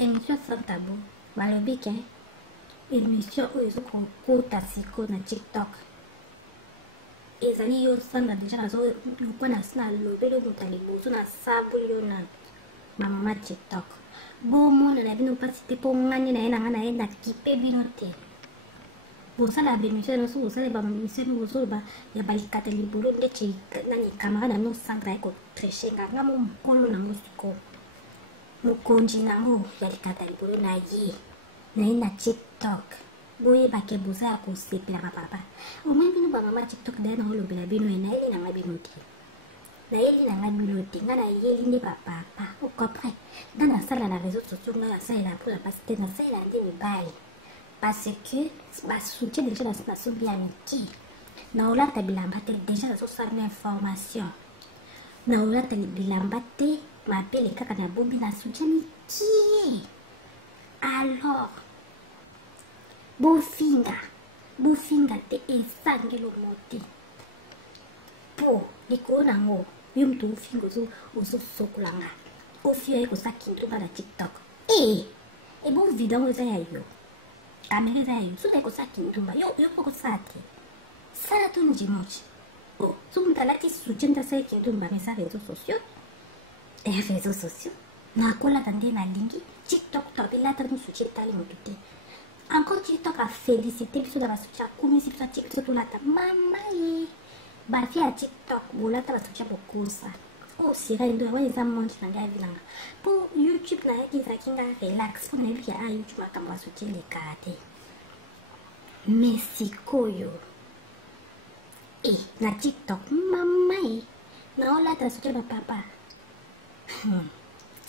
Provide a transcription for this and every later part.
émission sans tabou balobi ke émission oyo ezokokota siko na tiktok ezali yo sanga deja nazolokwa nalobeli moto ya liboso na saboli yo na bamama tiktok bomona na bino mpasi te mpo ngani na ye na ngai na ye nakipe bino te bosala bémission nyonso bosala bamission bozoloba ya balikata libolo ndeti nani kamara na bino centre aye kotreshe nga nga mo mokolo nango sikoyo mokonzi nango ya likata libolo na ye na tiktok boyebake boza ya kosepela bapapa omoi bino bamama tiktok daye naolobela bino ye nayeli na ngai bino te nayeli na ngai bino te nga nayeli nde bapapa okopre nga nasala na réseau sociaux nga nasalela mpo na pasi te nasalela nde mibali parce que basoutien déjà nasombi ya miki naolata bilamba te déjà nazosala na information naolata bilamba te mabele kaka na bombi na soutien miki alors bofinga te esangelo moti po likolo nango yo moto ofinga ozosokolanga ofi oye kosa kindoba na tiktok ebo video eza ya yo kamera eza ya yo soki kosa kindoba yo mpo kosala te sala to njimoji soki moto alati soutien nde asali kindoba mesa réseaux sociaux nakolata nde nalingi tiktok to abelata no soutien etali moto te encore tiktok afélicité biso na basoutien akomisi biso atie biso tolata mama ye bafia ya tiktok bolata basoutien bokosa sirene ndo wana eza monde na ngai avinanga mpo youtube nayaki ezalaki nga relax mpo nayebiki youtube makambo basoutien lekaka te mais sikoyo na tiktok mama ye naolata basoutien bapapa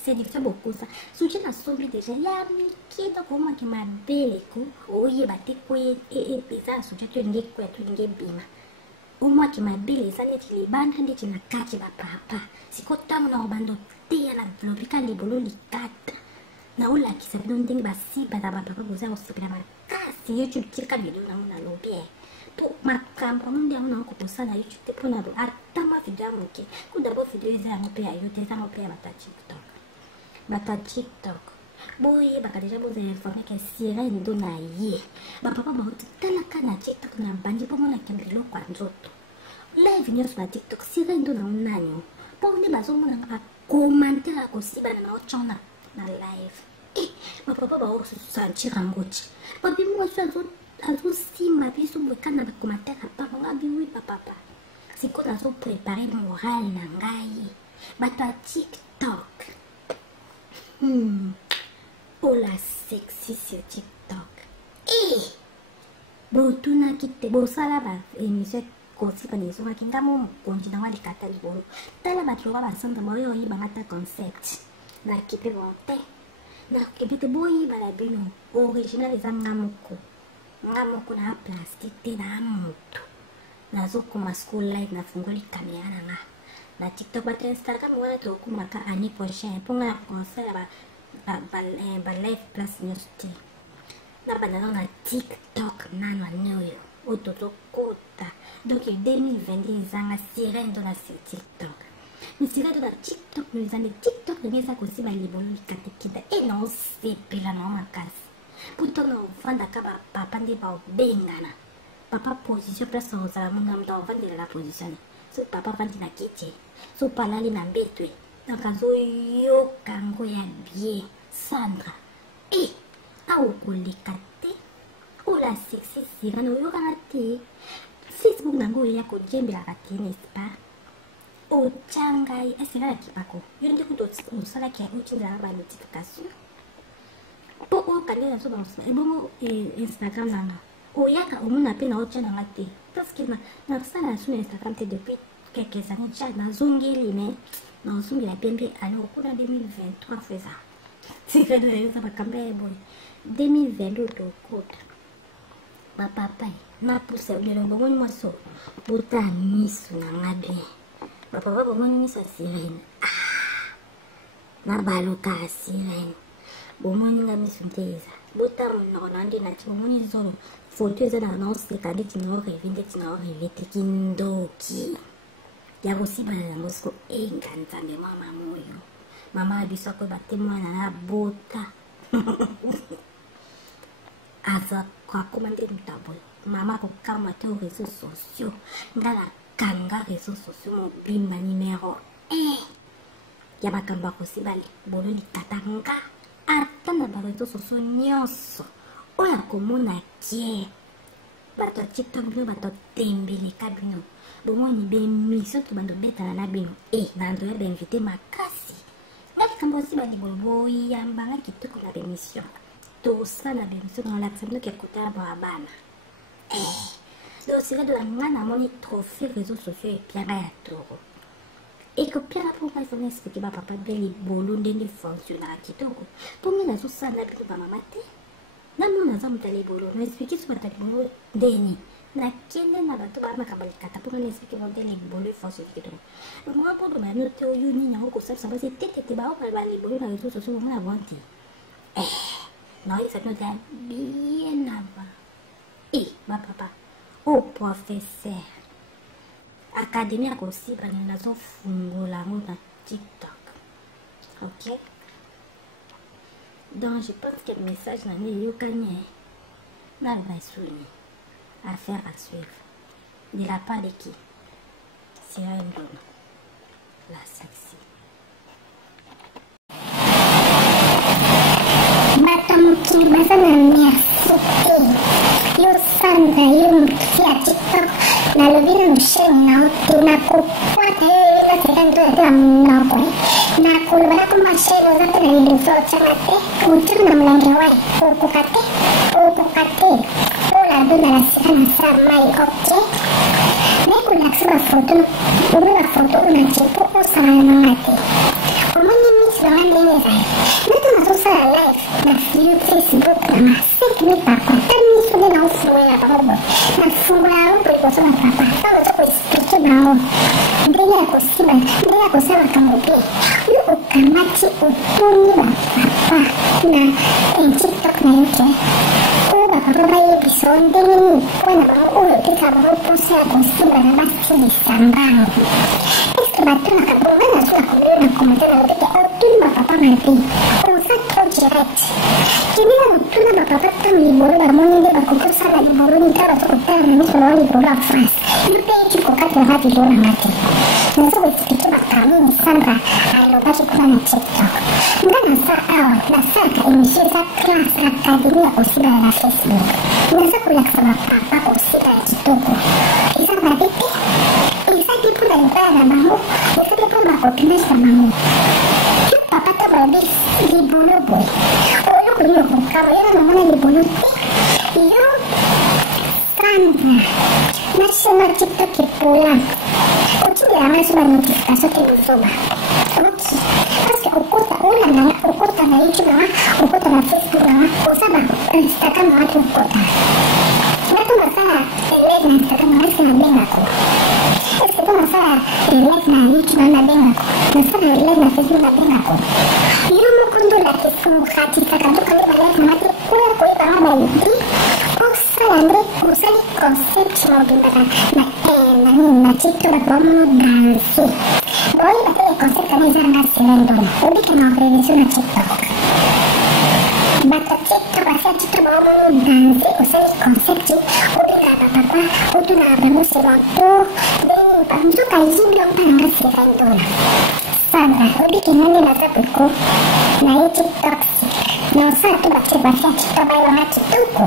séduction bokosa soutien nasombi déjà ya mike donc omaki mabele ko oyeba te ko eza na soutien tolingi koya tolingi ebima omaki mabele eza neti libanda ndeti na kati bapapa siko ntango na obanda oteya na lobika libolo likata naolakisa bino ndenge basiba na bapapa boza kosepela makasi youtube tika video nango nalobi po makambo amondi yango nango kokosala youtube te mpona ata ma video ya moke ko dabord video eza yango mpe ya yo te eza yango mpe ya bata tiktok boyebaka deja bozala informe ke sirene ndo na ye bapapa bauti talaka na tiktok na bandi mpo monaka biloko ya nzoto live nyonso na tiktok sirene ndo na nani mpo nde bazomonaka bakommentaire ya kosibana na ocana na live bapapa baosentir yango ti babi mwasi azosima biso boka na bakommentaire ya papa nga biwi bapapa siko nazoprépare moral na ngai bato ya tiktok la sexy sur TikTok. Botunaki te bosala ba émission kosi pa nezongaki ngamo mokonzi na wali kata libolo tala bato loba basanda boyo oyibanga ta concept nakipe bonte nakipe te boyibala bino original eza nga moko na plastique te na moto nazokoma school live nafungoli kamera na nga na TikTok bato Instagram wana tokumaka année prochaine mpo nga na concert ba live place nyonso te na bandana na TikTok nano ane oyo oyo tozokota donc 2020 ezanga sirene ndo na TikTok misirene ndo na TikTok no ezande TikTok ndenge eza kosiba libolo likatekita naosepela nao makasi mpo ntango na ovandaka bapapa nde baobengana papa position place ozala monga moto ovandela la position so papa vandi na kiti so palali na mbetwe donc azoyoka ngo ya bien Sandra aokoleka te ola sexy sirene oyokanga te Facebook nango oyo ya kojembelaka te n'est-ce pas otya ngai esengala kipako yo nde kutu osalaki otindelaka banotification mpo okande naso ebongo Instagram nanga oyaka omona mpe na otya nanga te parce que nasala naso na Instagram te depuis quelques années déjà nazongeli mais nazongela pembe alors kuna 2023 feza sikadeza makambo ya boy 2022 tokota bapapa napusa lelo bomoni mwaso bota miso na ngabe bapapa bomoni miso sirene na baloka sirene bomoni nga miso nteza bota mona ndi na bomoni zoro foto eza na naoseka ndeti na orevete kindoki ya kosibana na mosiko enga nzambe mama moyo mama biso akoyeba te mwana na bota aza kwakoma nde mutabola mama kokama te aux réseaux sociaux nga na kanga réseaux sociaux mobimba numéro 1 ya makambo akosiba libolo likata nga ata na baréseaux sociaux nyonso oyo akomona kie bato tiktok bino bato tembeleka bino bomoni bemission to bando betana na bino bando ya bainvité makasi nga likambo osi balibolo boyambanga kitoko na bemission tosala bemission tolakisa bino kekotala bwa bana dosira de la nga namoni trophée réseaux sociaux epianga ya toro ekopianga mpo ngai fona explike bapapa bia libolo ndenge fonctionnaka kitoko mpo ngai nazosala bino bamama te namona naza moto ya libolo naexplike so bato ya libolo ndeni nakende na bato bamakambo likata mpo ngai naexplike bo nde libolo efonctionne kitoko bamama mpo boma bino te oyo nini yango kosalisa basi tetete baoka balibolo na réseaux sociaux bomona bonte naoyesa bino te bien avant bapapa professeur académie ya kosiba nazofungola yango na tiktok ok donc je pense que le message na nde eyokani naloba esuni affaire à suivre de la part de qui sera Ndono la sexy mukiri basana merci yo sanda yo mukiri ya tiktok nalobi na mosheni na ote nakokwata yo yoyina seka ntoyate na monoko nakoloba nakoma sheni oza mpe na liboso otyanga te otiri na molangi ya wai okoka te olado na la sika na sa mai oke nayekolakisa bafoto obe bafoto oyo na tipo osala nanga te omoni misi banga ndenge ezali nete nazosala live na Facebook na 5 minutes par contre tani miso nde naofungolela bango boye nafungola yango po liboso na papa ntango oza koexplike bango ndenge ya kosiba ndenge ya kosala makambo te yo okamati otoni bapapa na tiktok na yo te oyo bapapa bayebisa o ndenge nini mpona bango oyo otekaka bango mposa ya kosiba na basilisa mbango eske batonaka bonga nazula kolelo na kommentaire na lobeke otuni bapapa mabe oza trop direct kenela motuna bapapa ntango libolo bamoni nde bakokosala libolo nika bazokotala na miso bao libolo ya france yo mpe eki kokatela video nanga te naza koexplike bakamini sandra alobaki kuna na tiktok nga naza awa nasalaka émission eza classe académie ya kosibala na facebook naza kolakisa bapapa kosibala ya kitoko eza babe te eza te mpona libala na bango eza te mpona bakopinage na bango yo papa ta balobi libolo boye oyo kolinga kokama yo namona libolo te yo sandra nasoma tiktok epola otindelanga so banotification te bozoba ok parce que okota olandanga okota na youtube anga okota na facebook anga oza ba instagram anga te okota ngato nasala live na instagram anga eske nabengako eske to nasala live na youtube anga nabengako nasala live na facebook nabengako yo moko ndolakisa mokatisaka tokande balive nanga te oyo koyebanga balobi osala nde osali concept mobimba na tiktok bakomono danse boyeba te concept ana eza nanga selendona obike na prévision na tiktok bato tiktok basia tiktok bakomono danse osali concept obika bapapa otunaka bango selantour ndenge nzoka ezimbi ompa nanga selendona sandra obike nande naza peko na ye tiktok naosala to batie basia tiktok bayebanga kitoko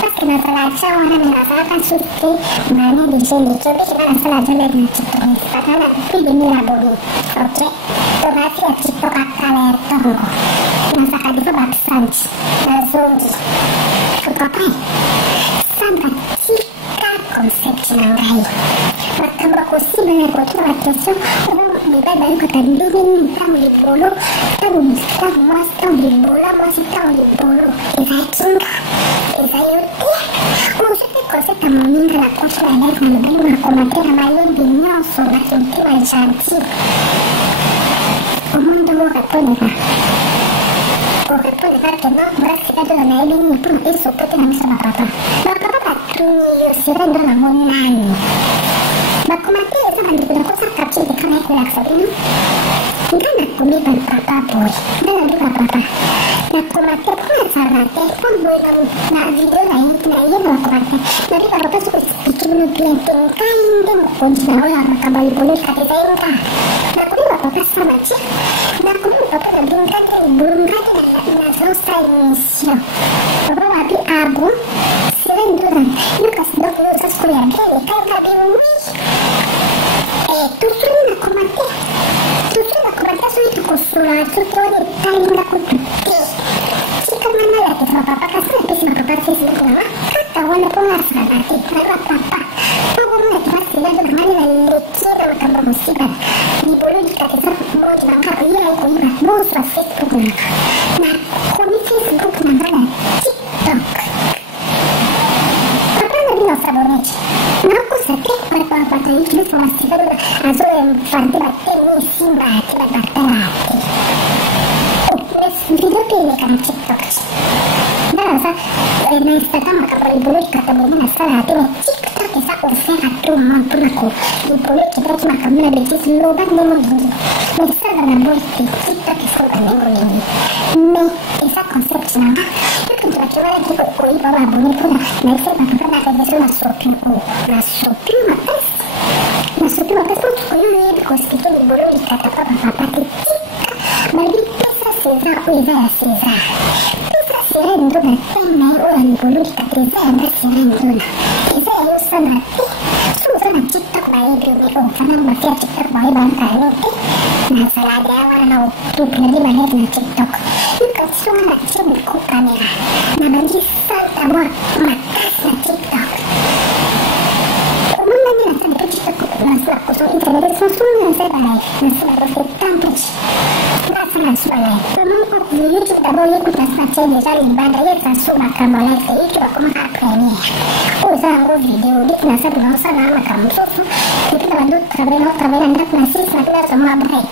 parce que nazala atia wana me nazalaka susu te mane dejeleke obiki nga nasala joleve na tiktok esakala na plus de 1000 abonné ok tobasi ya tiktok akala ya ntongo nazaka defo basanji nazongi okompre sandra tika concept na ngai makambo akosiba na kotuna bakestion mibali bayokaka ndenge nini ntango libolo ntango mwasi ntango libolo mwasi ntango libolo ezakinga eza yo te mosete concept ya moninga na kote na live na lobelo na kommentaire mayembe nyonso na motema gentil omondo morepondeka orepondeka ke non brasi kadona nayebi nini mpona esopote na miso bapapa bapapa batuni yo sira ndo nango nani Bakumatele sana ndikuda kusaka chini kama iko ya sabini. Ngana kulipa papa boy. Ngana kulipa papa. Na kumate kwa sarate kwa boy na video na yeye na kumate. Na lipa papa siku ikibuno cliente kainde mkonji na wala makabali bole kateta inka. Na kulipa papa sama chi. Na kulipa papa na bungate na zosta inisio. Papa wapi abu. Serendura. Yukas doko yusas kuya kele kaya kabiwi. Tujuh nak kumate suatu kusura tujuh kali nak kututi. Jika mana lagi sama papa kasih lebih sama papa sih semua. Kata wana pengasah nanti nama papa. Aku mulai masih lagi kemana lagi sama kamu musibah. Di bulu jika kita mau jangka iya itu ibarat mau Facebook nak. Nah, kami Facebook nama TikTok. Papa lebih nggak sabarnya. Aku sakit pada itu sama si baru azul yang fanti ini simba tidak berterati. Video pilih kan TikTok. Nasa Instagram maka boleh boleh kata boleh nasa hati TikTok bisa urusnya hati mampu aku. Boleh kita cuma kamu ada di seluruh memang gini. Misal dengan boleh TikTok bisa kan ini. Me bisa konsep nama. Itu coba lagi koi bawa boleh pun. Nasa bahkan ada di sana masuknya masuknya matas. Masuknya matas pun koi ini kos kita boleh dikata apa TikTok. Bagi pesa Cesar Uiza Cesar. Pesa Serenduna Tena orang bulu dikata Cesar Serenduna. Cesar usan hati. Susah nak TikTok baik dulu. Karena masih TikTok baik bantai nanti. Nah salah ada orang tuh lagi banyak na TikTok. Ikat suara cemku kamera. Nah bagi salta buat makas na TikTok. Umumnya nasa na TikTok nasa aku so internet susunod sa balay. Nasa marufit tampich. Suara, memang aku YouTube tak boleh kita saja di dalam bandar ya sudah kamu live YouTube aku makan premier. Usah video di nasa dulu sana kamu susu. Kita bantu travel anda masih sampai semua break.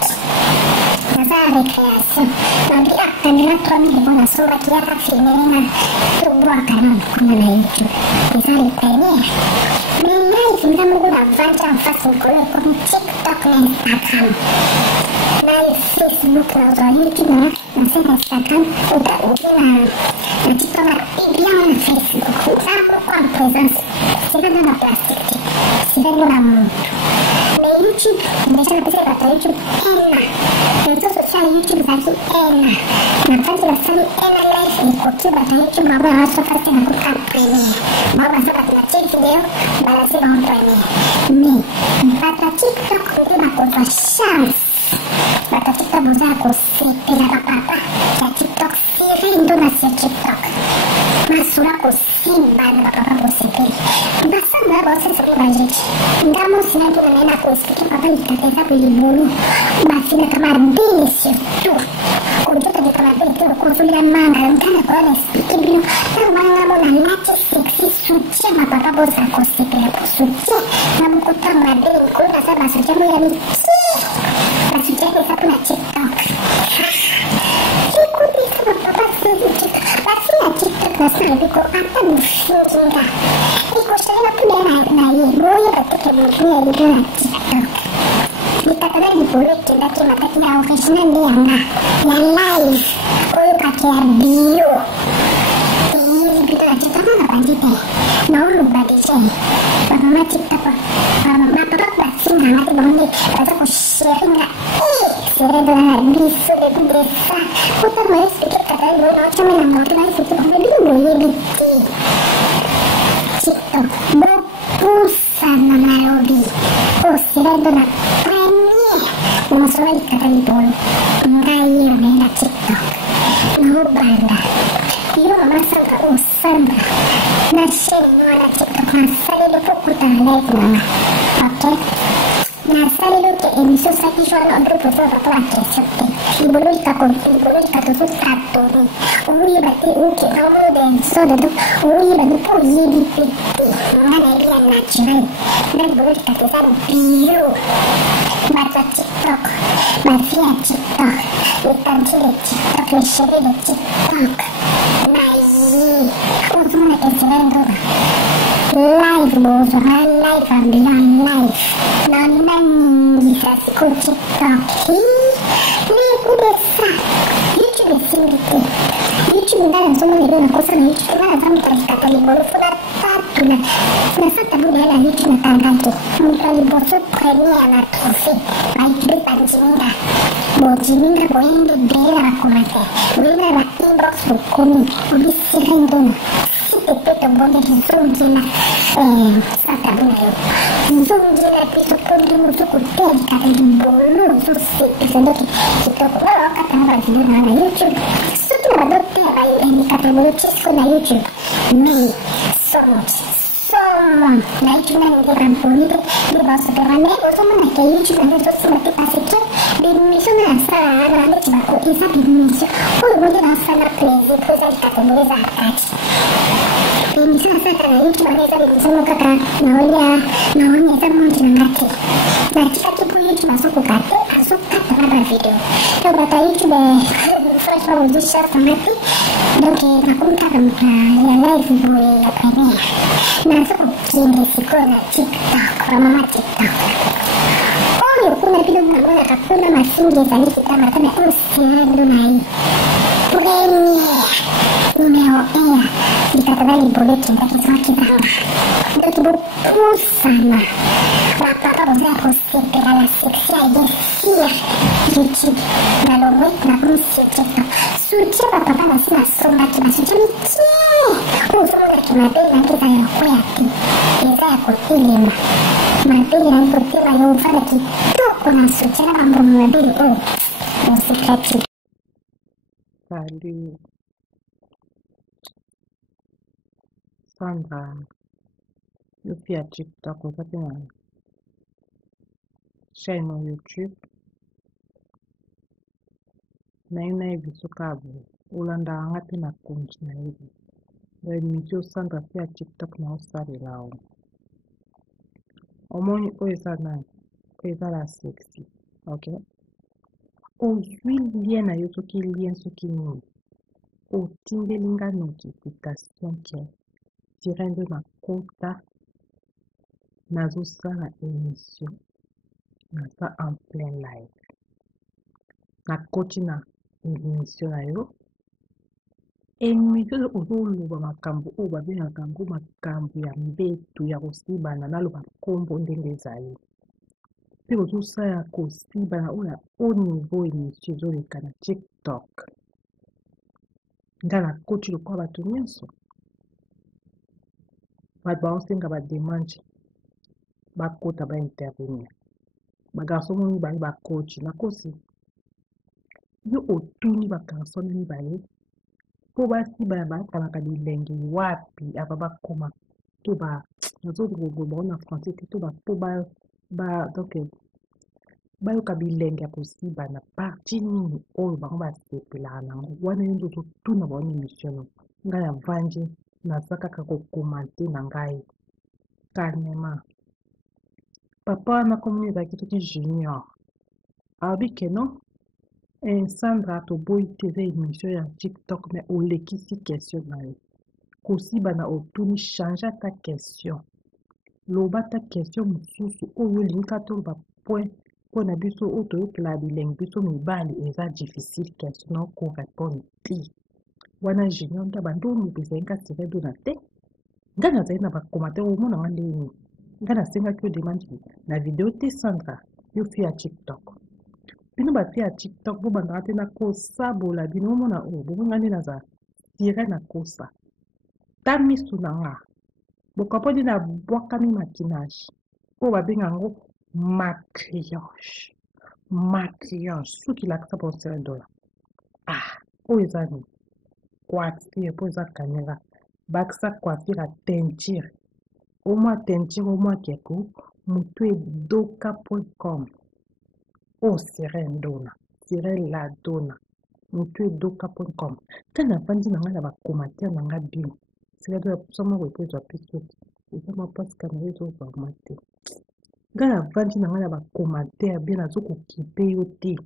Nasa rekreasi. Nanti akan dilakukan di mana surat kita filmnya tunggu akan mana YouTube. Bisa di premier. Mengenai kita menggunakan Facebook kalau TikTok dan Instagram. Live Facebook atau YouTube masih rasakan udah nanti kalau bilang Facebook aku kan presence sudah ada plastik sudah ada na YouTube bisa bisa kata YouTube enak itu sosial YouTube lagi enak nanti rasanya enak live di koki kata YouTube bawa masuk pasti aku kan premier bawa masuk kata video balas bang premier nih kata TikTok itu aku chance. Kata TikTok bisa aku tidak apa-apa. Ya TikTok sih itu masih TikTok. Masuk aku simpan apa-apa aku sih. Basta bawa saya bajik. Enggak mau sih nanti nenek aku sih. Apa dikata beli bulu. Masih nak kamar bilis itu. Untuk tadi kamar bilis itu konsuliran mangga. Entah aku ada speaking bilang. Tahu mana mau nanti seksi suci apa-apa bosa aku sih. Aku suci. Namun aku tahu nanti aku rasa masuk jamu yang sudah bisa punya TikTok. Ikuti sama papa TikTok. Pasti ya TikTok nasa lebih kok apa musuh juga. Ikut saya punya naik boleh betul kemudian di dalam TikTok. Kita kadang dibuat kita cuma kita occasional dia nggak. Yang live, oh pakai bio. Gitu aja kamu nggak lanjut deh. Mau lupa deh sih. Bagaimana TikTok? Bapak pasti nggak ngerti banget. Bapak aku sharing nggak. Serendura bisa desa. Putar main sedikit kata lu macam yang mau main sedikit apa dulu boleh biti. TikTok bopusan nama Robi. Oh serendura premier. Masalah kata itu enggak iya main TikTok. Mau banda. Iyo masa nggak usah. Nasi mana TikTok masa itu putar live nama. Oke. Nasa lu ke emisio saki soal untuk foto foto akhir ibu lu dikatu satu uri berarti uki kamu dan soda tuh uri berarti puji di piti mana dia natural dan ibu lu dikatu satu biru baca TikTok baca TikTok ikan cili TikTok leseri di TikTok nayi untuk mana kesian tuh live bozora live ambulant live naona nyingi za siku TikTok nikudesa YouTube singiti YouTube ndana nsomo nilio nakosa na YouTube ndana zamu tarikata libolofu na tatu na sata bude hela YouTube na tangake mtu alibofu premier na trofe maikide panjiminga bojiminga boende bela wakomate wina wa inbox bukumi ubisire ndona Peto bonde kizungila sata bunayo zungila piso kondi musuku tedi kata limbolu zusi pisendoki kitoko wala wakata hapa video na YouTube sutu na wadote ya kata limbolu chisco na YouTube me so much na YouTube na ngira mponipe liba superwane osomo na ke YouTube na nito sima tipa seche bimisho na saa na ande chibako isa bimisho ulu bonde na sana plezi kuza likata limbolu za akati Bisa sasa na YouTube anaweza kukusoma kaka naonyesha mwanzo ngati. Na kika kipu YouTube masoko kate asuka kama video. Kwa bata YouTube fresh wa ujisha samati. Donc nakumbuka kama ya live boy ya premier. Na soko kingi siko na TikTok kwa mama TikTok. Oyo kuna video mwana kakuna masingi za niki kama usiendo na hii. Premier. Umeoea dikatakan boleh cinta kisah kita udah tubuh pusana bapak boleh post segala seksi aja siap YouTube lalu nak musik suci bapak masih langsung lagi masuk suci semua lagi mati nanti saya kuati saya kuti lima mati dan kuti lalu pada kita kuna suci na mampu mobil musik kecil. Salut Sandra, je suis à TikTok, vous avez une chaîne YouTube. Na hivi sukabu, ulanda angati na kunji na hivi. Wa emisio Sandra pia TikTok na usari lao. Omoni oeza la sexy, ok? Ozwi lien na yo soki lien soki nini. Otindelinga notification ke. Tirando na kota nazosala émission naza en plein live nakoti na émission na yo émission ozoloba makambo oyo babengaka yango makambo ya mbetu ya kosibana naloba nkombo ndenge ezali mpe ozosala kosibana oyo na haut niveau émission ezoleka na TikTok nga nakoti lokwa bato nyonso bato baosenga bademande bakota baintervenir bagarso mo mibale bakochi nakosi yo otuni bagarso na mibale mpo basibana batalaka bilenge wapi aba bakoma to nazoloba na français te to mpo donc bayoka bilenge ya kosibana parti nini oyo bango basepelaka nango wana yo nzo totuna bango émission ngai avandi naza kaka kokomante na ngai calmement papa na komoni ezalaki soki junior abi ke non Sandra toboyi te eza émission ya TikTok me olekisi question na yo kosibana otuni change ta question loba ta question mosusu oyo olingi kaka toloba point mpona biso oyo toyokela bilenge biso mibali eza difficile question na okorépondre te wana junior nda bando omipesa nga tire dona te nga nazali na bakomatere omona nga ndeni nga nasengaki odemande na video te Sandra yo fi ya TikTok bino bafi ya TikTok bobandaka te na kosabola bino omona oyo bobonga nde naza tire na kosa ta misu na nga bokapodi na bwakami makinage oyo babenga yango maquillage soki lakisa ponsere dola oyo eza nini coiffure mpo eza caméra bakisa coiffure ya teinture omwa teinture omwa keko motu edoka.com o Sirène Dona Sirène la Dona motu edoka.com ka navandi na ngai na bacommentaire na ngai bino sika soma koepo ezwa pisoki eza mapasi kamera ezozwama te nga navandi na ngai na bacommentaire bien nazokokipe yo te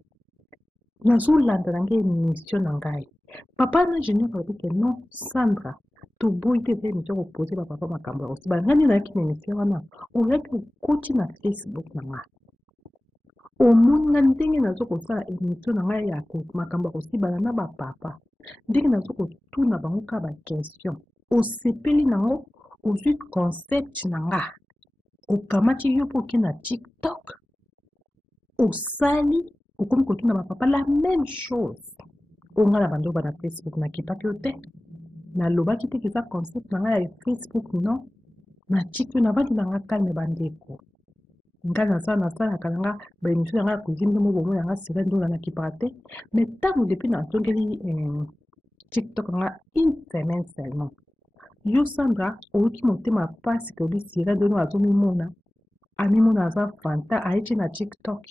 nazolanda na ngai émission na ngai papa na junior alobi ke non Sandra toboyi te eza émission kopose bapapa makambo ya kosiba ngani nayaki na émission wana oyaki okoti na Facebook na nga omoni nga ndenge nazokosala émission na ngai ya makambo ya kosibana na bapapa ndenge nazokotuna bango ka baquestion osepeli nango ozwi concept na nga okamati yo mpo oke na TikTok osali okomi kotuna bapapa la même chose onga na bandoba na Facebook nakipaki yo te nalobaki te keza concept na ngai ya Facebook non na TikTok navandi na nga kalme bandeko nga nasalaka na nga baémission na nga ya cuisine nde mobomo na nga sira ndo nakipaka te mais ntango depuis nazongeli TikTok na nga une semaine seulement yo Sandra oyuki motema pasi ke obi sira ndo azomimona amimona aza fanta ayetie na TikTok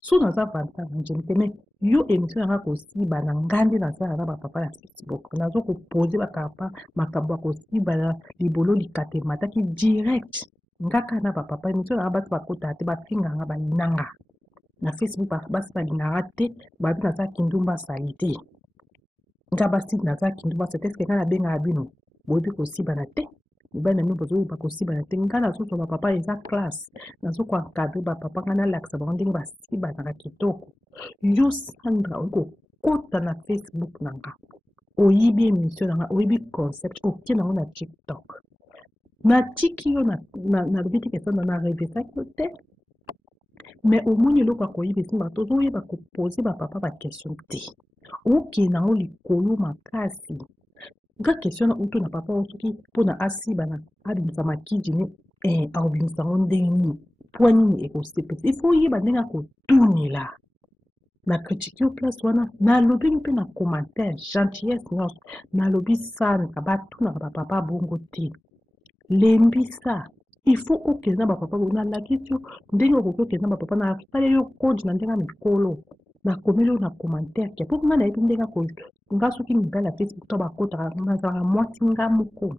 so naza fanta njeni te mais yo émission na nga kosiba na ngandi nasala na bapapa ya Facebook nazokopose bakapa makambo ya kosiba na libolo likate mataki direct ngaka na bapapa émission na nga basi bakota te bafinganga balinanga na Facebook basi balinganga te babi naza kindumba sali te nga basi naza kindumba sali te eske nga nabengaka bino boyebi kosibana te mibali na mino bozoyeba kosibana te nga nazozwa bapapa eza classe nazokoencadre bapapa nga nalakisa bango ndenge basibanaka kitoko yo Sandra okokota na Facebook na nga oyibi émission na nga oyibi concept oke nango na TikTok natiki yo nalobi te kesana na revesaki yo te mais omoni eloko ya koyiba esimba tozoyeba kopose bapapa baquestion te okende nango likolo makasi nga question na utu na papa osoki mpona asibana abimisa makiji ne aobimisa ngo ndenge nini mpo nini ekosepesa ifo oyeba ndenge akotunela na kritike yo place wana nalobi mpe na commentaire gentillesse nyonso nalobi Sandra batunaka bapapa bongo te lembisa ifo okende na bapapa bongo nalakisi yo ndenge okoki okende na bapapa nasali yo kodi na ndenge ya mikolo nakomeli yo na commentaire ke mpo nga nayebi ndenge nga soki mibali ya Facebook to bakotaka nazalaka mwasi nga moko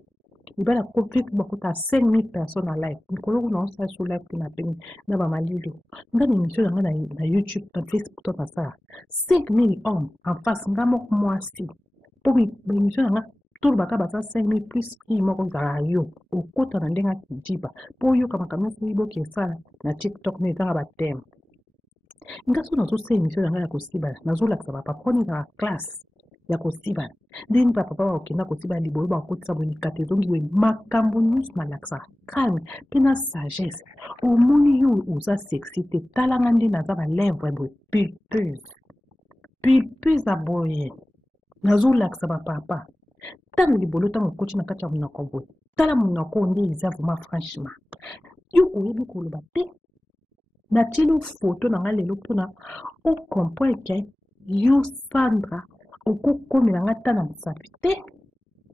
mibali ya Facebook bakota 5000 personnes na live mikolo kuna osala so live te na peni na bamalilo nga na émission na nga na YouTube na Facebook to nasala 5000 hommes en face nga moko mwasi mpo baémission na nga tolobaka baza 5000 plus fille moko ezalaka yo okota na ndenge akijiba mpo oyoka makambo nyonso oyiboki esala na TikTok na ezanga bateme nga so nazosala émission na ngai ya kosibana nazolakisa bapapa oni na classe ya kosibana ndeni bapapa bakokenda kosibana liboyo bakotisa boye likata ezongi boye makambo nyonso nalakisaka calme mpe na sagesse omoni yo oza sexy te talanga nde naza balèvre boye pulpeuse boye nazolakisa bapapa ntango libolo ntango okoti na kati ya monoko boye tala monoko nde eza vraiment franchement yo oyebi koloba te natieli foto na nga lelo mpona ocomprendre ke yo Sandra okokomela nga ta na mosapi te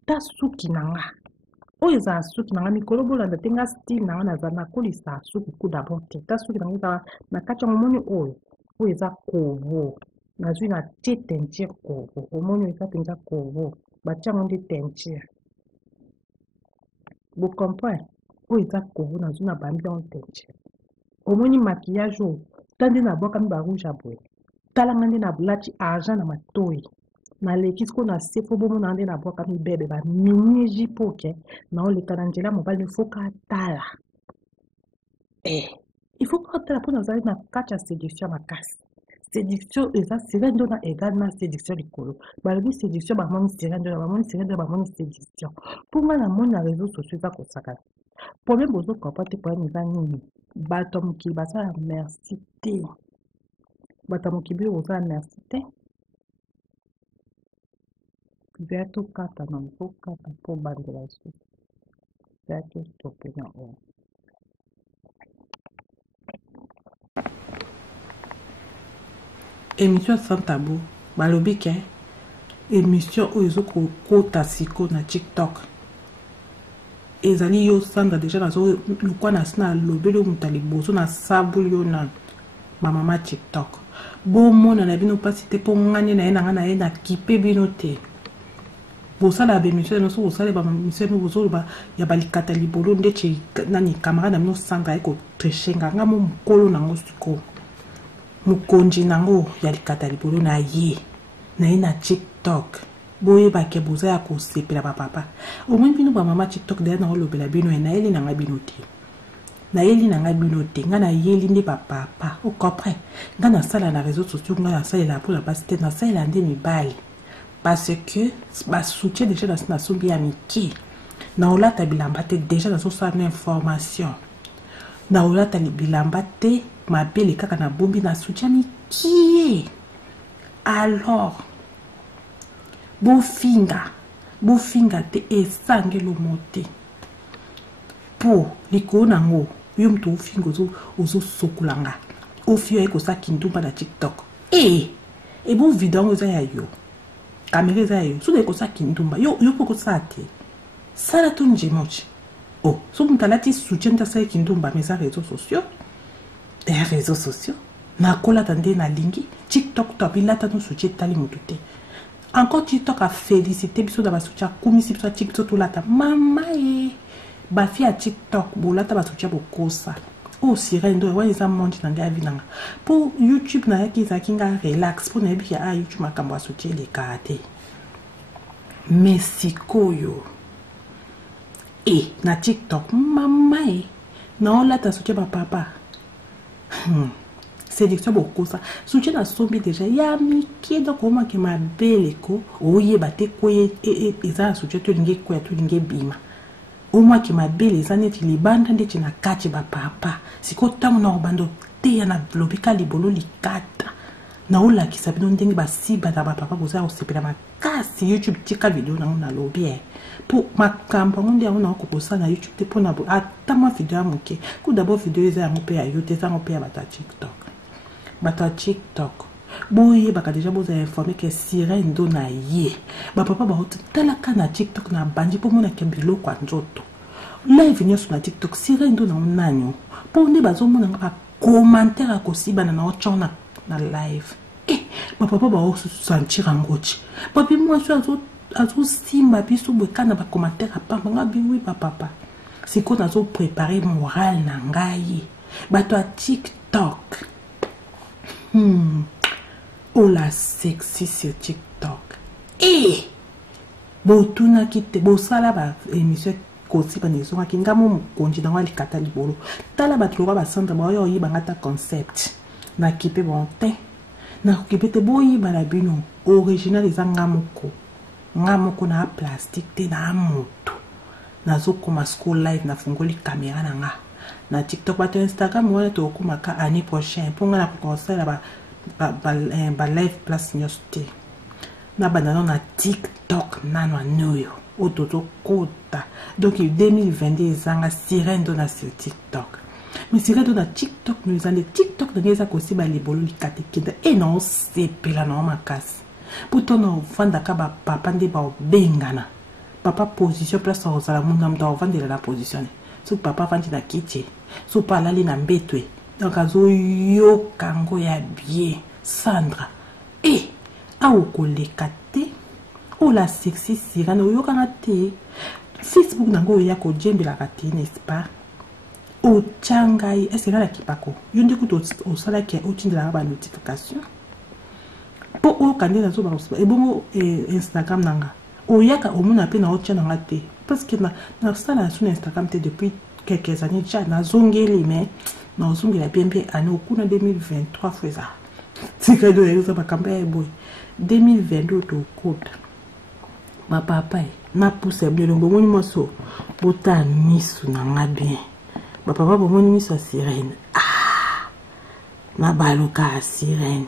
ta suki na nga oyo ezala suki na nga mikolo bolanda te nga style na nga naza nakolisa suki ku d'abord te ta suki na nga ezala na kati ya momoni oyo eza kovo nazwi na tie teinture kovo omoni eza mpenza kovo batia ngo nde teinture bocomprendre oyo eza kovo nazwi na bambi yango teinture omoni maquillage oyo tande na bwakami barouge ya boye talanga nde na bulati argent na matoyi naleki siko na se fo bomona nde na bwakami bebe bamini jipoke naoleka na nzela mobali ifoka atala ifoka atala mpo nazali na kati ya séduction makasi séduction eza sira ndo na egale na séduction likolo balobi séduction bamoni sira ndo bamoni sira ndo bamoni séduction mpo nga namoni na réseau sociaux eza kosaka problème bozokopa te problème eza nini bato ya mokili basala merci te bato ya mokili oyo ozala merci te vea tokata na tokata mpo bandela suki vea tostope na oyo émission sans tabou balobi ke émission oyo ezokokota siko na TikTok ezali yo Sandra déjà nazo lokwa na sina lobeli yo moto liboso na sabuli yo na bamama TikTok bomona na bino mpasi te mpo ngani na ye na nga na ye na kipe bino te bosala bémission nyonso bosala bamission no bozoloba ya balikata libolo ndeti nani camarade na bino Sandra ye kotreshenga nga mo mokolo nango sikoyo mokonzi nango ya likata libolo na ye na TikTok boye bake boza ya kosepela papa omoi bino bamama TikTok deya na olobela bino nayeli nanga bino te nayeli nanga bino te nga nayeli nde bapapa okopre nga nasala na réseaux sociaux nga nasalela mpona basi te nasalela nde mibali parce que basoutien déjà nasombi ya mike na olata bilamba te déjà nazosala na information na olata bilamba te mabele kaka na bombi na soutien mike alors bofinga te esangelo mote po likolo nango yo mtu ofinga ozosokolanga ofio ekosa kindumba na TikTok bo video eza ya yo kamera eza ya yo soki ekosa kindumba yo po kosala te sala to njemochi so mutu alati soutien te asala kindumba mais eza réseaux sociaux nakolata nde nalingi TikTok to abilata no soutien etali motu te encore TikTok a félicité biso da basoutien akumisi biso ya TikTok tolata mama bafi ya TikTok bolata basoutien bokosa sirene ndo wana eza monde na ngai avi nanga po YouTube nayaki ezalaki nga relax po nayebi ya YouTube makambo ya soutien elekaka te mais sikoyo na TikTok mama naolata soutien bapapa sélection bokosa soutien na sombi déjà ya mike donc omaki mabele ko oyeba te koye eza soutien tolingi koya tolingi bima omaki mabele eza neti libanda ndeti na kati bapapa siko ntango na obando teya na lobika libolo likata na olakisa bino ndenge basiba na bapapa boza kosepela makasi YouTube tika video nango na lobi po makambo yango nde yango na okokosala na YouTube te mpona ata mwa video ya moke ku d'abord video eza yango mpe ya yo te eza yango mpe ya bato ya TikTok boyebaka deja boza informe ke sirene ndo na ye bapapa baotalaka na TikTok na bandi mpo monaka biloko ya nzoto live nyonso na TikTok sirene ndo na nani mpo nde bazomonanga bakommentaire akosibana na ochona na live bapapa baosentir yangoci papi mwasi azosimba biso bwekana bakommentaire apamba nga biwi bapapa siko nazoprepare moral na ngai bato ya TikTok la sexy sur TikTok botunaki te bosala ba émission kosiba nezongaki ngamo mokonzi nango alikata libolo tala bato loka basandre baoyo oyibanga ta concept na kipe bon te na kipe te boyiba na bino original eza nga moko na plastique te na moto nazokoma school live na fungoli kamera na nga na TikTok bato Instagram wana tokomaka année prochaine mponga na kokosala ba live place nyonso te na bandano na TikTok nano anoyo otozokota donc 2022 ezanga sirene do na sur TikTok mais sirene do na TikTok no ezande TikTok na eza kosiba libolo likatekenda na osepela na makasi puto na ofandaka bapapa nde baobengana papa position place ozala muna mda ovandela na position so papa vandi na kiti so pa alali na mbetwe donc azoyoka ngo ya bien Sandra aokoleka te la sexy sirane oyokanga te Facebook nango oya kojembelaka te n'est-ce pas ochangai esengala na kipako yo nde kutu osalaki otindelaka banotification po okande nazoba ebongo Instagram nanga oyaka omona mpe na otya nanga te parce que nasala sur Instagram te depuis quelques années déjà nazongeli mais nazongela bien année okuna 2023 feza tika do yoza bakamba ya boy 2022 to kota bapapa na pousse bien bomoni moso bota misu na nga bien bapapa bomoni misu sirene na baluka sirene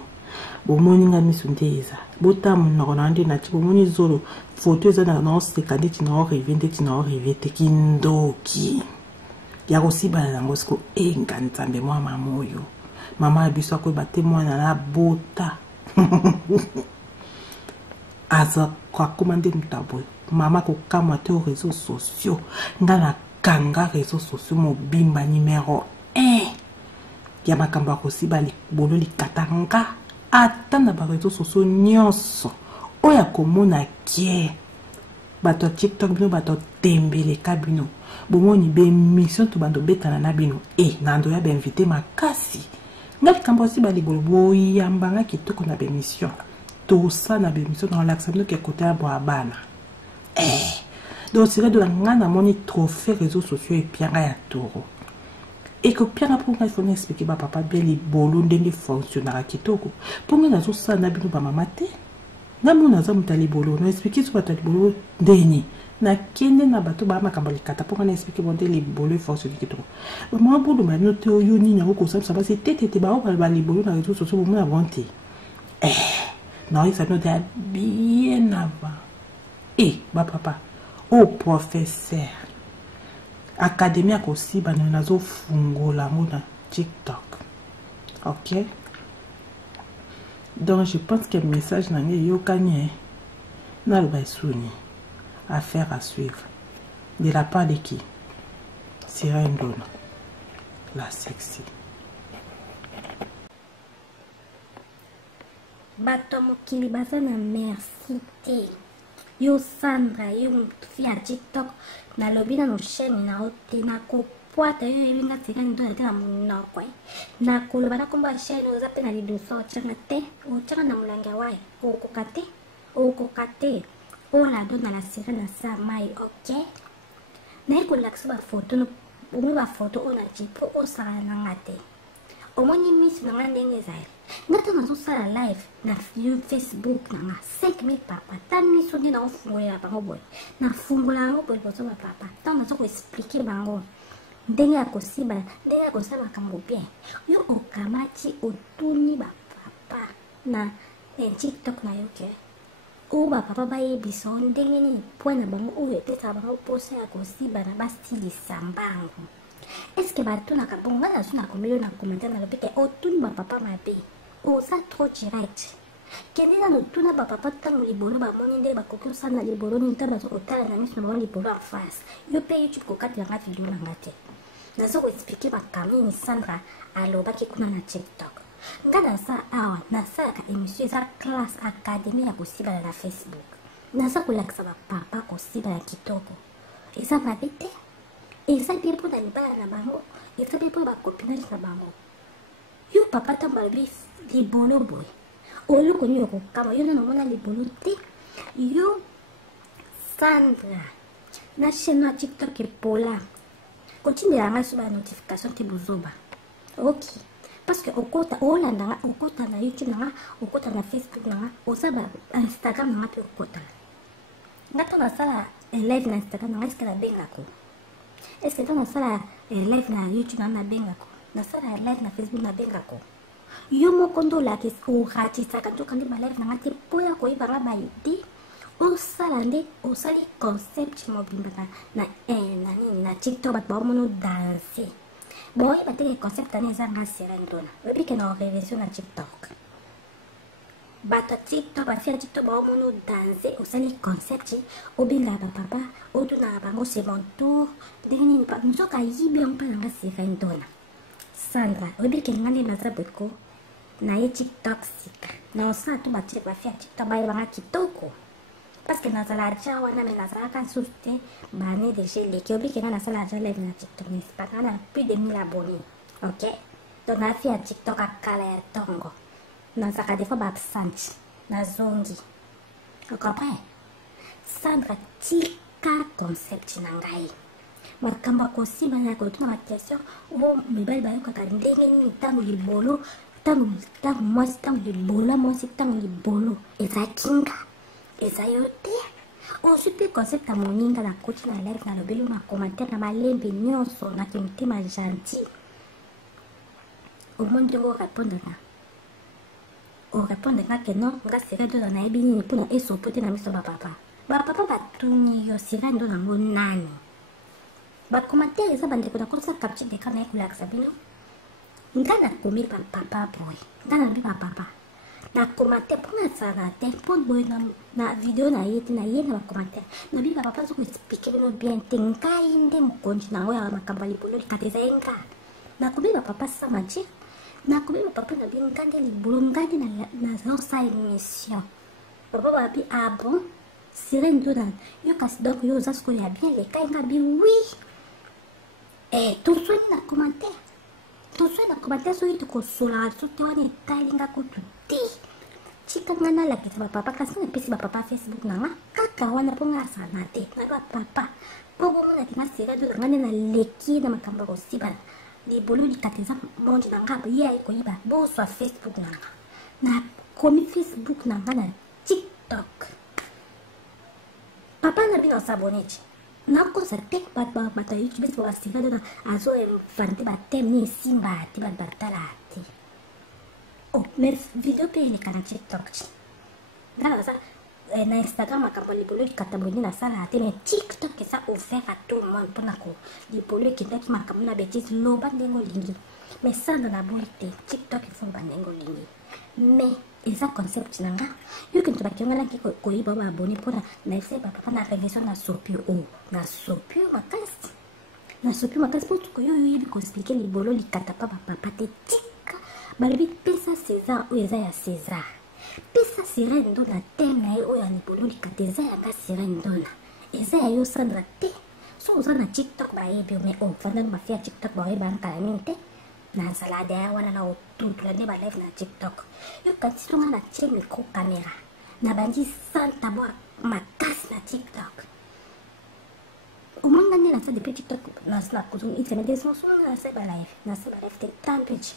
bomoni nga misu ndeza bota munoko na ndi na ti bomoni zolo photo eza na oseka ndeti na orive te kindoki ya kosibana nango siko enga nzambe mwa mamoyo mama abiso akoyeba te mwana na bota aza kakoma nde mutaboye mama kokamwa te aux réseaux sociaux nga na kanga réseaux sociaux mobimba numéro 1 ya makambo ya kosiba libolo likata nga ata na ba réseaux sociaux nyonso oyo akomona kie bato TikTok bino bato tembeleka bino bomoni bemission to bando betana na bino nando ya beinvité makasi nga likambo si ba libolo boyambanga kitoko na bemission tout ça na bémission dans l'accent que côté à boabana donc c'est de la ngana moni trophée réseaux sociaux et puis ya toro et que bien pour il faut expliquer ba papa bien les bolo ndenge fonctionnera kitoko pour nga zo ça na bino ba mamate na mona za mutali bolo no expliquer sur batali bolo ndeni na kende na bato ba makambali kata pour nga expliquer bon les bolo fonctionner kitoko moi bodo ma note yo ni na ko ça va c'est tete ba ba les bolo na réseaux sociaux pour moi inventer non il faut noter bien avant et ba papa au professeur académie aussi banazo fungola na TikTok. OK? Donc je pense que le message n'a yo gagné na le baisuni affaire à suivre de la part de qui? Sirène Dona la sexy. Bato mokili baza na merci te. Yo Sandra, yo fia TikTok, na lobi na no chaîne na ote na ko poata yo yebinga Sirène Dona te na monoko na koloba na komba chaîne oza pe na liduso changa te o changa na mulanga wai o kokate o la dona la Sirène na sa mai. OK, na ko lakso ba photo no ba photo ona jipo o sala na ngate o moni miss na ndenge zai ngata na sala live na Facebook na 5000 papa tami sonde na ofungolela bango boy na fungola bango boy bozo ba papa tant na so ko expliquer bango ndenge ya kosiba ndenge ya kosala makambo bien yo okamati otuni ba papa na TikTok na yo ke o ba papa ba yebiso ndenge ni pona bango o epesa bango posa ya kosiba na ba style sambango. Est-ce que bato na kabonga na suna komelo na commentaire na lopeke otuni ba papa mabe o ça trop direct kende na tuna ba papa tango libolo ba moni nde ba koki osala na libolo ni taba zo otala na miso na ba libolo en face yo pe YouTube kokati na ngati video na ngate na zo ko expliquer ba kamini Sandra alobaki kuna na TikTok ngana sa awa na sa ka émission za classe académie ya kosiba na Facebook na sa kolakisa ba papa kosiba na kitoko eza mabe te eza bien pour na libala na bango eza bien pour ba copinage na bango yo papa tambalobi libolo boy oloko ni yoko kama yo na mona libolo te yo Sandra na chaîne na TikTok et Pola continue à mettre la notification te bozoba. OK, parce que okota olanda okota na YouTube na okota na Facebook na osaba Instagram na pe okota ngata na sala live na Instagram na est-ce que la benga ko est-ce que na sala live na YouTube na benga ko na sala live na Facebook na benga ko yo mokondo la ke ko ratisa ka to kandi ba live na ngate poya ko ibara ba ide o sala nde o sali concept mobimba na na TikTok ba ba mono danser boy ba te concept na zanga Sirène Dona webi ke na revision na TikTok bata TikTok ba fia TikTok ba mono danser o sali concept o binga ba papa o tu na bango c'est mon tour deni pa nso ka yibi on pa na Sirène Dona Sandra webi ke ngani na zabeko na ye TikTok sika na osa tu ba fia TikTok ba yanga kitoko parce que dans la jawa na mena saka souste bane de chez les qui oblige na sala ja live na TikTok n'est pas na plus de 1000 abonnés. OK, donc na fi TikTok akala ya tongo na saka des fois ba absent na zongi vous comprenez. Sandra tika concept na ngai makamba ko siba na ko tuna question o mibali ba yo ka ndenge ni tango libolo tango moi tango libolo moi tango libolo ezakinga eza yote ensuite concept à moninga la coach na live na lobelo na commentaire na malembe nyonso na kimtema gentil au moins de répondre que non nga Sirène Dona na ebi ni pour na esopote na miso ba papa ba tuni yo Sirène Dona ngo nani ba commentaire eza bande ko na kosa capture de kana ko laksa bino ngana komi papa boy ngana bi papa na commentaire pour na sala te pour boy na vidéo na yeti na yena ba commentaire na bi papa zo ko expliquer bino bien tenka inde mukonji na ya makamba libolo likateza enka na komi ba papa sa maji na komi ba papa na bi ngande libolo ngande na zo sa émission papa ba bi bon Sirène Dona yo kasi donc yo za sko ya bien les kainga bi oui tout ça na commentaire so itu ko sola so te wani talinga ko tuti tika nga nalakisa bapapa kasi napesi bapapa Facebook nanga kaka wana mpo nga asana te na bapapa mpo bomonaki nga sira do nga nde naleki na makambo ya kosiba libolo likata eza monde na nga ye ayi koyiba boswa Facebook nanga nakomi Facebook nanga na TikTok papa na bino asabone ti nakosa te bato ya YouTube esi basira do azoinvente bateme ni esimba te bato batala te mais video pe eleka na TikTok ti nga naza na Instagram makambo libolo likata boye nasala te mais TikTok eza ouvert à tout le monde mpona ko libolo ekendaki makambo na betise loba ndenge olingi mais sanda na boyi te TikTok efomba ndenge olingi mais eza concept na nga yoki nto bakiongelaki koyiba baabone mpona naese bapapa na révision na sopio na sopio makasi mpo tukoyo oyebi koexplike libolo likata pa bapapa te tika balobi pesa César oyo eza ya César pesa sira ndona teme na ye oyo ya libolo likata eza yanga sira ndona eza ya yo Sandra te so oza na TikTok bayebi me vandani bafi ya TikTok baoyeba nkala mingi te nazala daya wana na otutula nde balive na TikTok yo kanisi tonga na tie micro caméra na bandi santa bo makasi na TikTok omanga nde nasa depuis TikTok nasala kuzungu itemede songa nasa balive te tampage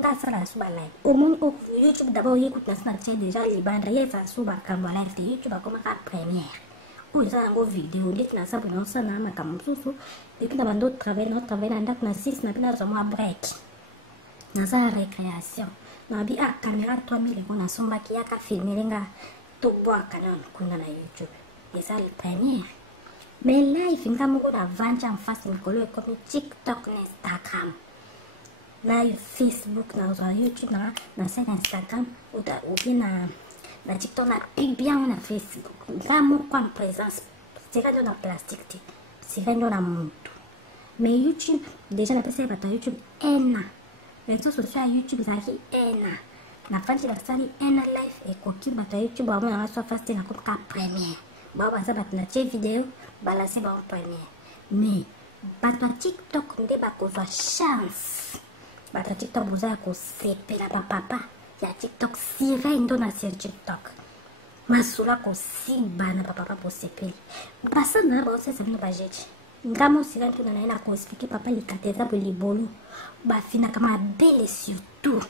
nga sala suba live omoni YouTube d'abord yekuti nasi na tie déjà libanda yeza suba makambo ya live te YouTube akomaka première oyo eza yango video ndeti nasabu naosala na makambo mosusu depuis na bando travail na ndako na 6 na mpe nazwa mwa break naza ya récréation nabi caméra 3000 eko nasombaki yaka filmele nga tobwaka nano kuna na YouTube eza le première mais live nga moko na vanja en face mikolo ekomi TikTok na Instagram na Facebook nazwa YouTube na site Instagram obi na TikTok na pic bien na Facebook nga moko en présence sika ndio na plastique te sika ndio na mutu mais YouTube déjà napesa bato ya YouTube ena réseau social ya YouTube ezalaki ena na fanti basali ena live ekoki bato ya YouTube bamona nga so fasi te nakoka première bao baza bato na tie video balase bao première mais bato ya TikTok nde bakozwa chance bato ya TikTok boza ya kosepela bapapa ya TikTok sire ndo na sur TikTok masula kosimba na bapapa posepeli basana na baosesebino bajeje ngamo sira ntuna na ye na koexplike papa likata eza bo libolo bafinaka mabele surtout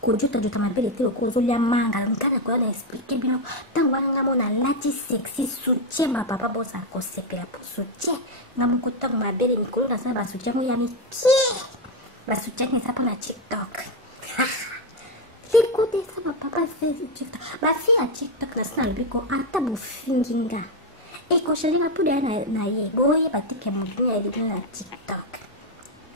kojuta mabele te loko ozolia manga nkana koya na explike bino ntango wana ngamo nalati sexy soutien bapapa boza kosepela po soutien ngamo ko ntango mabele mikolo nasala basoutien ngo ya mikie basoutien eza mpo na TikTok écoutez ça bapapa fait TikTok bafi ya TikTok nasina alobi ko ata bofingi nga ekoshalinga puda na ye boyeba teke mobini ya libino na TikTok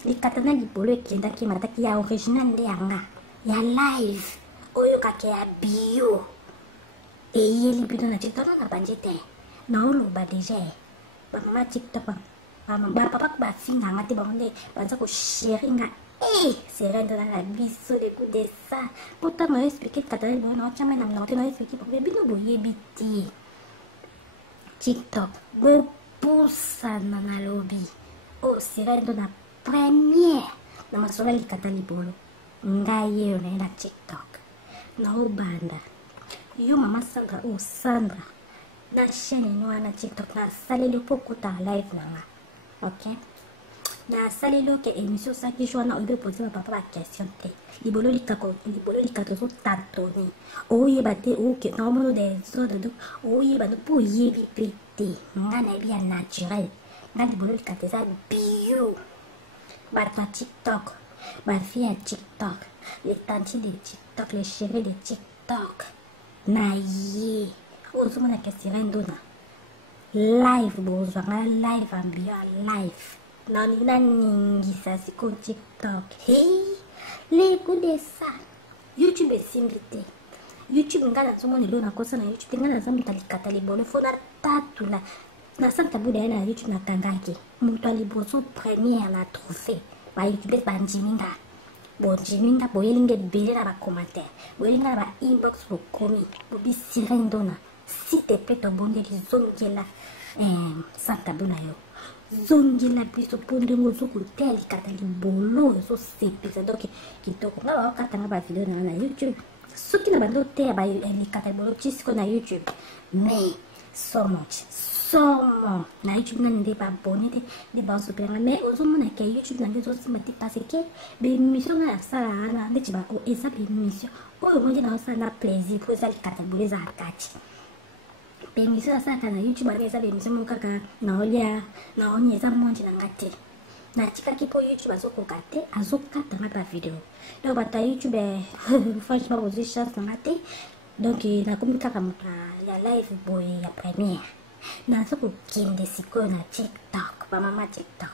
likata na libolo ekendaki mataki ya original nde yanga ya live oyo kake ya bio eye libino na TikTok na banje te na oloba deja bamama TikTok bapapa bafinga nga te bango nde banza kosheringa c'est dans la biso de coup de ça pourtant moi expliquer katana bon non chama na mna tena expliquer pour bino boyebi ti TikTok go poussa na lobby c'est dans la première na masola likata libolo ngaye na TikTok na obanda yo mama Sandra na chaîne na TikTok na saleli pokota live nanga ok na salelo ke émission ça qui joue na obe poser papa la question te libolo likata so tatoni oye bate oke na mono des autres donc oye bate pour yebi pété ngana bien naturel na libolo likata za bio bata TikTok ba fille TikTok les tanti de TikTok les chéris de TikTok na ye ozo mona ke sirendona live bozo na live ambiance live nani ningisa siko TikTok les coups de ça YouTube simplité YouTube ngana somo nilo nakosa na YouTube ngana zamu talikata libolo fona tatula na santa buda na YouTube nakangaki mutu aliboso première na trophée ba YouTube ba jiminga boyelinge bele na ba commentaire boyelinga ba inbox bo komi bo bisirendona s'il te plaît to bonde di zongela santa buda yo zongela biso ponde ngozo kuteli kata libolo so sepisa donc kitoko nga wakata nga ba video na YouTube soki na bando te ya balikata bolo tisiko na YouTube mais somo na YouTube nani nde babone te nde bazopelanga mais ozomona ke YouTube nange ezosimba te parce ke bemission nga yasala wana ndeti eza bemission oyo bonde na osala na plaisir po eza likata bolo ezala kati bemission asalaka na YouTube wana eza bemission moko kaka naolia naoni eza monji nanga te natikaki po YouTube azokoka te azokatanga ba video donc bato ya YouTube franchement bozwi chance nanga te donc nakomi kaka moto ya live boye ya première naza kokende sikoyo na TikTok bamama TikTok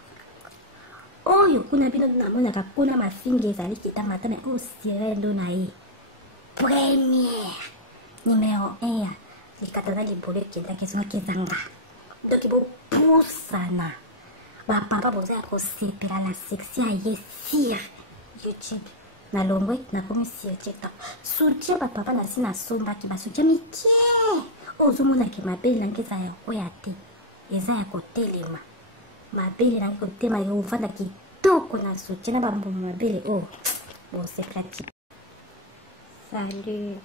oyo kuna bino namonaka kuna mafinga ezali kitama me oyo sirendo na ye première numéro 1 ya likata na libolo ekendaki ezongaki ezanga donc bopusana bapapa bozala kosepela na section ya ye sur YouTube nalongwe nakomi sur TikTok soutien bapapa nasi nasombaki basoutien mike ozomonaki mabele nange eza ya koya te eza ya kotelema mabele nange kotema ovanda kitoko na soutien na bamboma mabele oyo bosepelaki salut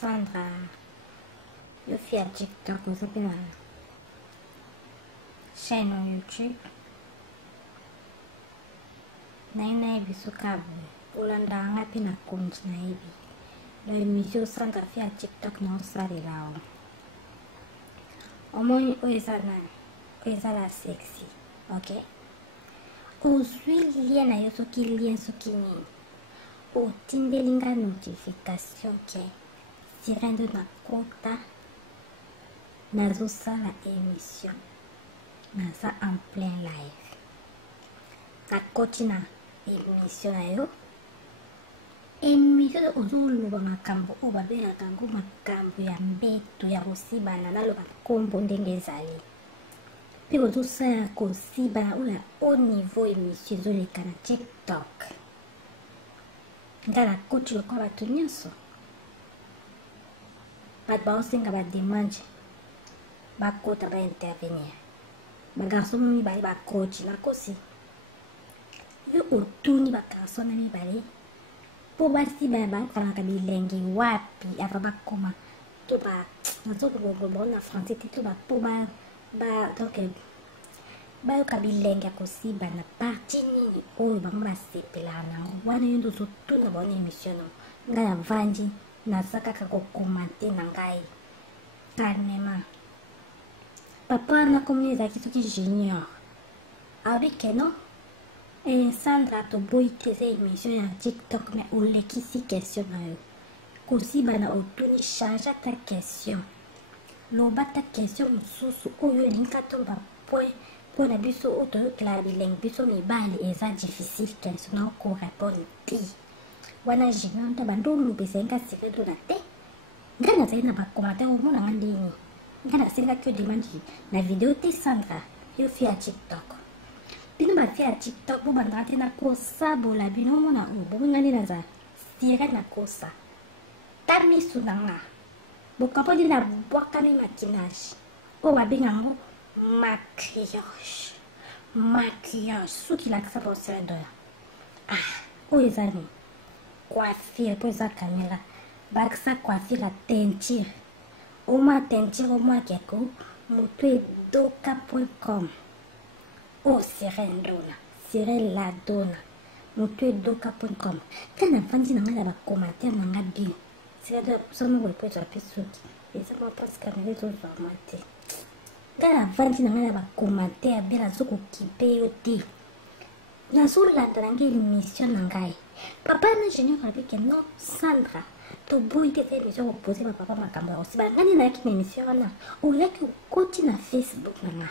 Sandra yo fi ya TikTok oza mpe na chaîne na YouTube nayebi soka olandanga mpe na konti nayebi na émission Sandra fi ya TikTok na osalela o omoni oyo eza la sexy ok ozwi lien na yo soki lien soki nini otindelinga notification ke sirendo nakota nazosala émission naza en plein live nakoti na émission na yo émission ozoloba makambo oyo babengaka yango makambo ya mbeto ya kosibana naloba nkombo ndenge ezali mpe ozosala kosibana oyo ya haut niveau émission ezoleka na TikTok nga nakoti lokola bato nyonso bato baosenga bademande bakota baintervenir bagarso mibale bakoti nakosi yo otuni bagarso na mibale po basibana bakalaka bilenge wapi ava bakoma to nazokobongo na français te to po donc bayoka bilenge ya kosibana parti nini oyo bango basepelaka nango wana yo nde ozotuna baona émission no ngai avandi naza kaka kokomante na ngai calmement papa nakomi ezalaki soki junior abike no Sandra toboyi te eza émission ya TikTok me olekisi question na yo kosibana otuni change ta question loba ta question mosusu oyo elingi toloba point mpo na biso oyo toyokela bilenge biso mibali eza difficile question na okorépondre te wana junior nta bando olobesa nga siredo na te nga nazali na bacommentaire omonanga ndeni nga nasengaki yo demande na video te Sandra yo fi ya TikTok bino bafi ya TikTok bobandaka te na kosabola bino omona oyo bobengani naza sire na kosa ta misu na nga bokamponi na bwakani maquillage oyo babenga yango maquillage soki lakisa po seredoya oyo eza ni coiffure po eza caméra bakisa coiffure ya teinture omwa teinture omwa keko moto edoka.com o Cyril Ladona moto edoka.com kana fandi na nga na bacommentaire na nga bien sirado somo boye po ezape soki eza mwa parce kamera ezozwama te kana fandi na nga na bacommentaire bien nazokokipe yo te nazolanda na ngai émission na ngai papa na junior alobike no Sandra toboyi te eza émission kopose bapapa makambo ya kosibana ngani nayaki na émission wana oyaki okoti na Facebook na nga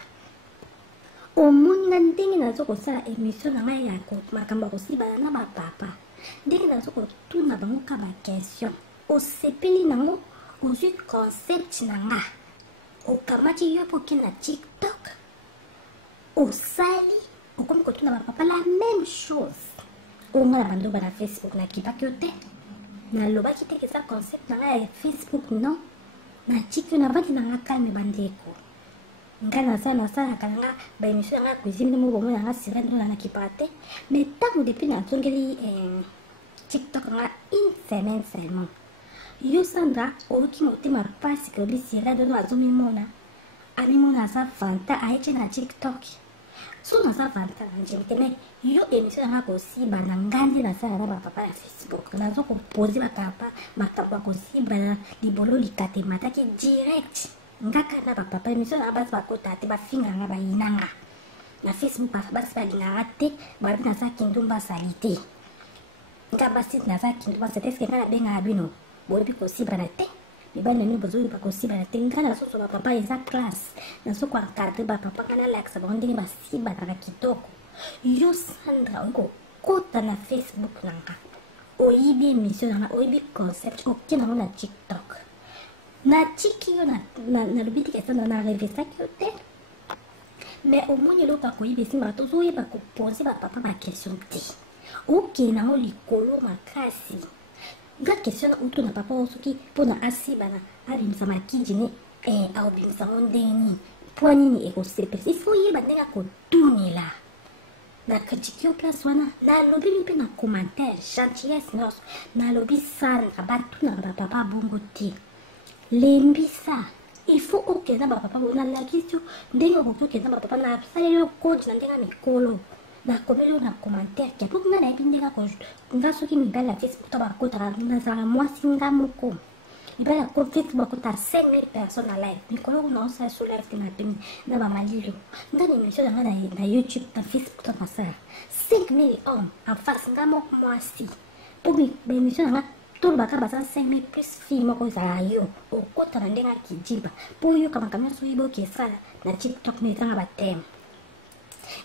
omoni nga ndenge nazokosala émission na ngai ya makambo ya kosibana na bapapa ndenge nazokotuna bango ka baquestion osepeli nango ozwi concept na nga okamati yo poki na TikTok osali okomi kotuna bapapa la même chose onga na bandoba na Facebook nakipaki yo te nalobaki te eza concept na ngai ya Facebook non natiki yo na bandi na nga kalme bandeko nga nasalaka na nga baémission na nga cuisine nde moko bomona nga sirene ndo na nakipaka te mais ntango depuis nazongeli TikTok nga une semaine seulement. Yo Sandra oki motema pasi ke bisira dono azomimona. Animona sa fanta aiche na TikTok. So na sa fanta na jemteme yo emission nga kosiba na ngandi na sa na papa ya Facebook. Na zo ko poser papa makaba kosiba na libolo likate mataki direct. Ngaka na papa emission na bas bakota te ba finga nga ba inanga. Na Facebook bas ba dinga te ba na sa kindumba salite. Nga basi na sa kindumba salite ke na benga abino. Bobi kosiba na te. Ibana ni bazuri pa kosiba na tengana na soso ba papa eza class na soko encadre ba papa kana like ba ndenge ba siba na kitoko. Yo Sandra ngo kota na Facebook nanga. Oyibi emission na oyibi concept okina na TikTok. Na chiki yo na lubiti ke Sandra na revista kyote. Mais au moins lo ka koyibi simba to zo yeba ko poser ba papa ba question te. Ok na mo likolo makasi. Nga question na utu na papa osoki pona asiba na abimisa makiji ni au bimisa ondeni pwani ni ekosepe ifo yeba ndenga kotunela na kachikio place wana na lobi mpe na commentaire gentillesse nos na lobi Sandra batuna ba papa bongo te lembisa il faut okenda ba papa bona la question ndenga okenda ba papa na salelo code na ndenga mikolo na komelo na commentaire kia pour nga na ebindeka ko nga soki mibala Facebook to bakota na za mwasi nga moko mibala ko Facebook ko ta 5000 personnes na live mikolo na sa sur live na temi na ba malilo nga ni misho nga na YouTube na Facebook to na sa 5000 hommes en face nga moko mwasi pour mi be misho nga to baka basa 5000 plus fille moko za yo okota na ndenga kijiba pour yo kama kama so ibo kesala na TikTok ni tanga ba tem.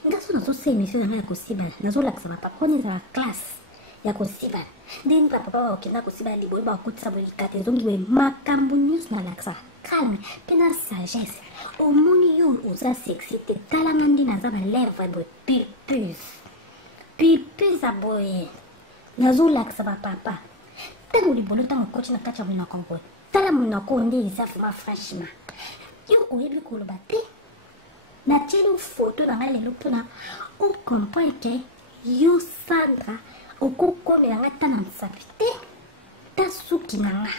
Ngaso nazo se emission na kosiba nazo laksa papa koni za class ya kosiba then papa wa okina kosiba libolo ba kutisa bolikate zongi we makambu news na laksa calme pena sagesse omoni yo oza sexy te tala ngandi na za ba lèvre bo pipus aboye nazo laksa papa tango libolo tango coach na kacha mona kongo tala mona ko ndi isa fuma franchement yo oyebi koloba te na tshelo photo na ngai lelo mpona okomprendre ke yo Sandra okokomela nga ta na nsapi te ta suki na nga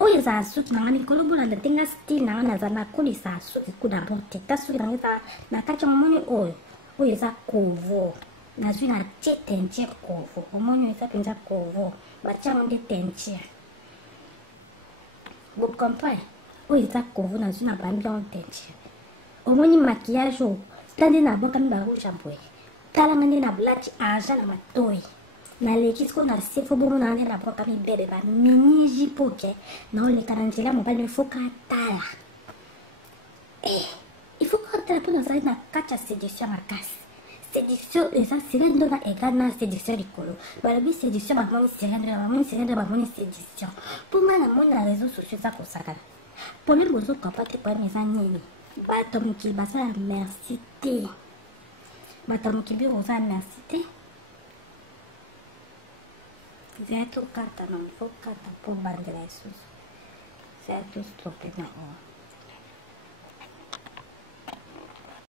oyo ezala suki na nga mikolo bolanda te nga style na nga naza nakolisa suki kuna bon te ta suki na nga eza na kati ya momoni oyo eza kovo nazwi na tie teinture kovo omoni oyo eza mpenza kovo batiango nde teinture bokomprendre oyo eza kovo nazwi na bambi yango teinture omoni maquillage o tande na boka mi ba rouge boye tala ngande na black argent na matoyi na leki siko na sefo bomo na ngande na boka mi bebe ba mini jipoke na oleka na nzela mobali foka tala il faut que tala pona zali na kacha séduction makasi séduction eza sirendo na ega na séduction likolo balobi séduction bamoni sirendo bamoni séduction mpo nga na moni na réseaux sociaux eza kosakana problème ozokopa te kwani eza nini bato mokili basala merci te bato mokili oza merci te zaya tokata na mfokata mpo bandela lisusu zaya tostope na o